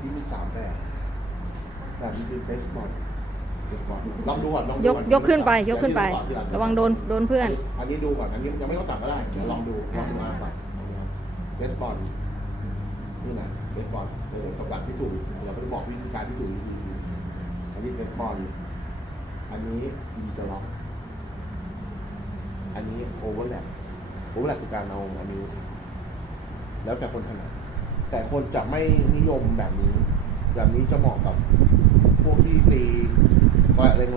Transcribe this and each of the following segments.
ที่มีสามแบบแบบนี้คือเบสบอลเบสบอลลองดูก่อนลองดูยกก่อนยกขึ้นไป ยกขึ้นไปทีหลัระวังโดนโดนเพื่อน อันนี้ดูก่อนอันนี้ยังไม่ต้องตัดก็ได้เดี๋ยวลองดูลองดูมาก่อนเบสบอลนี่นะเบสบอลเออกับหลักที่ถูกเราก็จะบอกวิธีการที่ถูกวิธีอันนี้เบสบอลอันนี้อินเตอร์ล็อกอันนี้โอเวอร์แลปโอเวอร์แลปคือการเอาอันนี้ แล้วแต่คนถนัด แต่คนจะไม่นิยมแบบนี้ แบบนี้จะเหมาะกับพวกที่ตี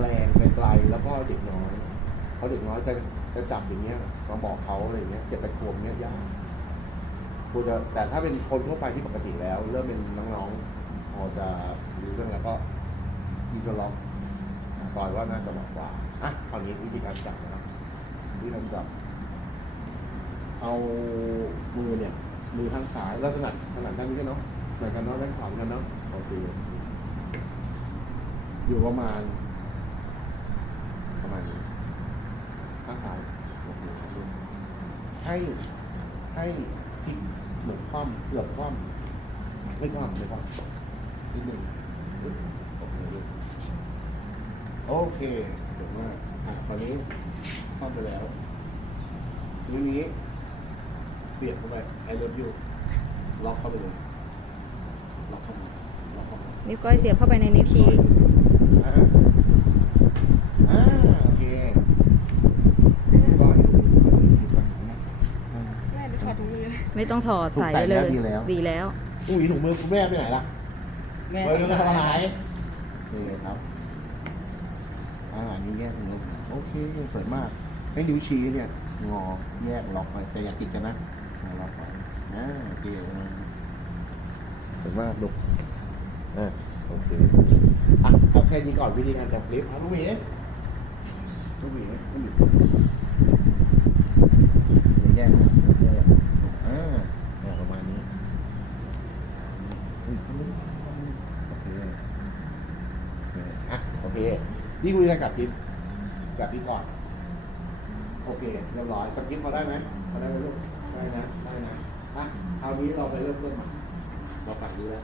แรงๆไกลๆแล้วก็เด็กน้อยเพราะเด็กน้อยจะจะจับอย่างเงี้ยมาบอกเขาอะไรเงี้ยเจ็บไปขวบเนี้ยยากควรจะแต่ถ้าเป็นคนทั่วไปที่ปกติแล้ว เริ่มเป็นน้องๆพอจะรู้เรื่องแล้วก็อีกล็อกตอยว่าน่าจะเหมาะกว่าอะคราวนี้วิธีการจับนะครับวิธีการจับเอามือเนี่ย มือข้างซ้ายล้วถนัดถนัดด้านนี้เนาะเหมือนกันเนาะด้านขวาเหมือนกันเนาะโอเคอยู่ประมาณ ประมาณนี้ข้างซ้ายให้ให้พลิกเหมือนคว่ำเกือบคว่ำไม่คว่ำไม่คว่ำนิดหนึ่งปึ๊บตบมือด้วยโอเคเก่งมาอะคราวนี้คว่ำไปแล้วนิ้วนี้ สียบเข้าไป I love you ล็อกเข้าไปเลยล็อกเข้ามาล็อกเข้ามานิ้วก้อยเสียบเข้าไปในนิ้วชี้อ่าอ่าโอเคก็อยู่อยู่กันนะอ่าแม่ดูถอดถุงมือไม่ต้องถอดใส่ไว้เลยถูกใส่แล้วดีดีแล้แล้ววอุ้ยถุงมือคุณแม่ไปไหนล่ะแม่เออดูกระหายนี่ครับอ่านี่แยกนิ้วโอเคสวยมาก ให้นิ้วชี้เนี่ย งอแยกล็อกไปแต่อย่าติดกันนะงอล็อกไปอ่าโอเคสวยมากลูกอ่าโอเคอะเอาแค่นี้ก่อนวิธีการจับคลิปอะลูกหมีลูกหมีลูกหมีแยกแยกอ่าประมาณนี้โอเคอะโอเคนี่คุยกันกับกิ๊บกับพี่ก่อน โอเคเรียบร้อยกับกิ๊บพอได้ไหมพอได้ไหมลูกได้นะได้นะอะคราวนี้เราไปเริ่มต้นใหม่เราปัดดูแล้ว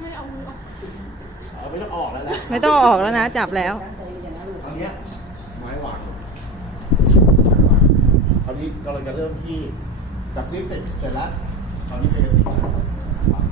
ไม่เอามือออกเอาไม่ต้องออกแล้วนะไม่ต้องเอาออกแล้วนะ จับแล้วเอาเนี้ยไม้วางไม้วางคราวนี้กำลังจะเริ่มที่จับคลิปเสร็จเสร็จแล้วคราวนี้เป็นสิ่งวางระวัง